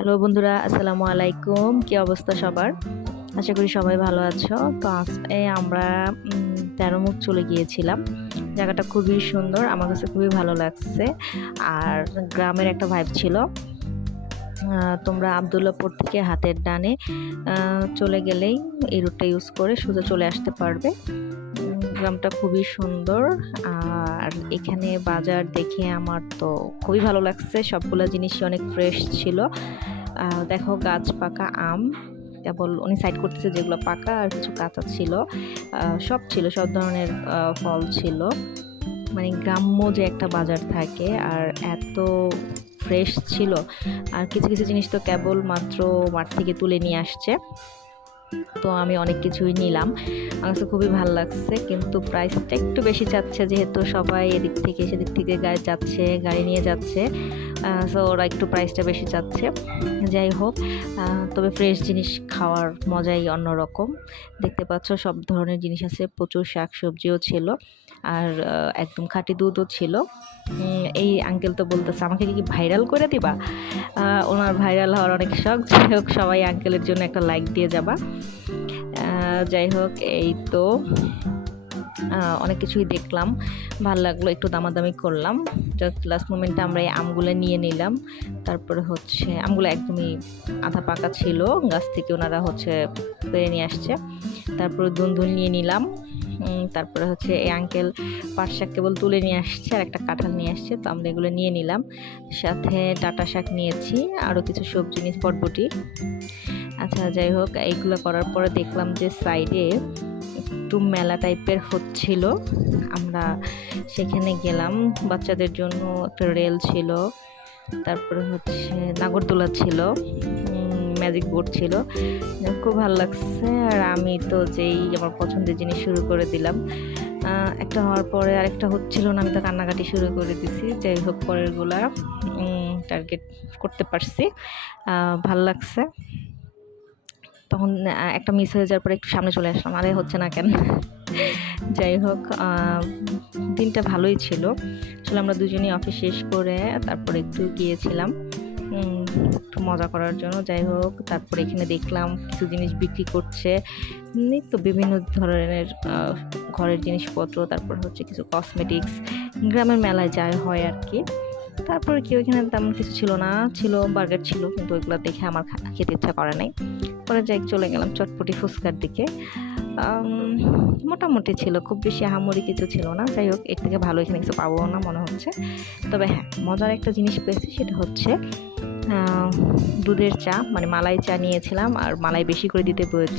Hello বন্ধুরা, আসসালামু আলাইকুম। কি অবস্থা সবার? আশা করি সবাই ভালো আছো। তো আজকে আমরা তেরোমুখ চলে গিয়েছিলাম। জায়গাটা খুবই সুন্দর, আমার কাছে খুবই ভালো লাগছে। আর গ্রামের একটা ভাইব ছিল। তোমরা আবদুল্লাপুর থেকে হাতের ডানে চলে গেলেই এই রুটটা ইউজ করে সোজা চলে আসতে পারবে। গ্রামটা খুবই সুন্দর। আর এখানে বাজার দেখে আমার তো খুবই ভালো লাগছে, সবগুলো জিনিসই অনেক ফ্রেশ ছিল। দেখো গাছ পাকা আম, কেবল উনি সাইড করতেছে যেগুলো পাকা, আর কিছু কাঁচা ছিল। সব ছিল, সব ধরনের ফল ছিল। মানে গ্রাম্য যে একটা বাজার থাকে, আর এত ফ্রেশ ছিল। আর কিছু কিছু জিনিস তো কেবল মাত্র মাঠ থেকে তুলে নিয়ে আসছে। তো আমি অনেক কিছুই নিলাম, আমার কাছে খুবই ভালো লাগছে। কিন্তু প্রাইসটা একটু বেশি চাচ্ছে, যেহেতু সবাই এদিক থেকে সেদিক থেকে গাড়ি যাচ্ছে, গাড়ি নিয়ে যাচ্ছে। সো ওরা একটু প্রাইসটা বেশি চাচ্ছে। যাই হোক, তবে ফ্রেশ জিনিস খাওয়ার মজাই অন্যরকম। দেখতে পাচ্ছ সব ধরনের জিনিস আছে, প্রচুর শাক সবজিও ছিল। আর একদম খাঁটি দুধও ছিল। এই আঙ্কেল তো বলতেছে আমাকে কি ভাইরাল করে দিবা। ওনার ভাইরাল হওয়ার অনেক শখ। যাই হোক, সবাই আঙ্কেলের জন্য একটা লাইক দিয়ে যাবা। যাই হোক, এই তো অনেক কিছুই দেখলাম, ভালো লাগলো, একটু দামাদামি করলাম। জাস্ট লাস্ট মোমেন্টে আমরা এই আমগুলো নিয়ে নিলাম। তারপরে হচ্ছে আমগুলো একদমই আধা পাকা ছিল, গাছ থেকে ওনারা হচ্ছে পেরে নিয়ে আসছে। তারপরে দুনদুন নিয়ে নিলাম। তারপরে হচ্ছে এই আঙ্কেল পাট শাক কেবল তুলে নিয়ে আসছে, আর একটা কাঁঠাল নিয়ে আসছে, তো আমরা এগুলো নিয়ে নিলাম। সাথে ডাঁটা শাক নিয়েছি, আরও কিছু সবজি নিয়েছি, বটবটি। আচ্ছা, যাই হোক, এইগুলো করার পরে দেখলাম যে সাইডে একটু মেলা টাইপের হচ্ছিল। আমরা সেখানে গেলাম, বাচ্চাদের জন্য একটা রেল ছিল, তারপরে হচ্ছে নাগরদোলা ছিল, ম্যাজিক বোর্ড ছিল। খুব ভালো লাগছে। আর আমি তো যেই আমার পছন্দের জিনিস শুরু করে দিলাম, একটা হওয়ার পরে আরেকটা হচ্ছিল না, আমি তো কান্নাকাটি শুরু করে দিছি। যাই হোক, পরেরগুলা টার্গেট করতে পারছি, ভাল লাগছে। তখন একটা মিস হয়ে যাওয়ার পরে একটু সামনে চলে আসলাম, আরে হচ্ছে না কেন। যাই হোক, দিনটা ভালোই ছিল। আসলে আমরা দুজনেই অফিস শেষ করে তারপরে একটু গিয়েছিলাম একটু মজা করার জন্য। যাই হোক, তারপরে এখানে দেখলাম কিছু জিনিস বিক্রি করছে, তো বিভিন্ন ধরনের ঘরের জিনিসপত্র, তারপর হচ্ছে কিছু কসমেটিক্স, গ্রামের মেলায় যায় হয় আর কি। তারপরে কি ওইখানে তেমন কিছু ছিল না, ছিল বার্গার ছিল, কিন্তু ওইগুলো দেখে আমার খেতে ইচ্ছা করে নাই। পরে যাই চলে গেলাম চটপটি ফুচকার দিকে। মোটামুটি ছিল, খুব বেশি আহামরি কিছু ছিল না। যাই হোক, এর থেকে ভালো এখানে কিছু পাবো না মনে হচ্ছে। তবে হ্যাঁ, মজার একটা জিনিস পেয়েছি, সেটা হচ্ছে দুধের চা, মানে মালাই চা নিয়েছিলাম, আর মালাই বেশি করে দিতে বলেছি।